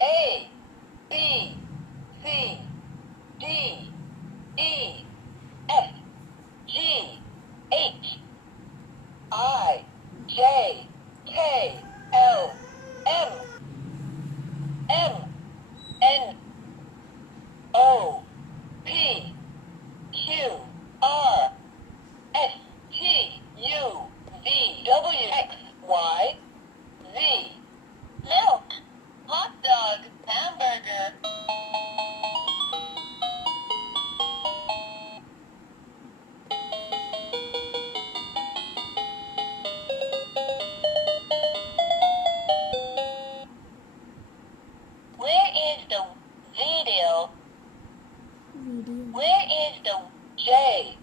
A, B, C, D, E, F, G, H, I, J, K, L, M, N, O, P, Q, R, S, T, U, V, W, X, Y, Z. Milk, hot dog, hamburger. Where is the video? Where is the J?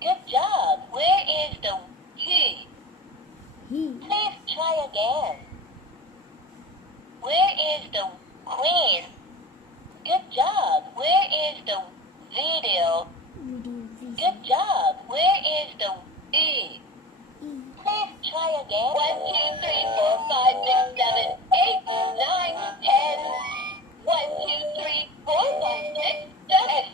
Good job. Where is the T? Please try again. Where is the Queen? Good job. Where is the video? Good job. Where is the E? Please try again. 1, 2, 3, 4, 5, 6, 7, 8, 9, 10. 1, 2, 3, 4, 5, 6, 7.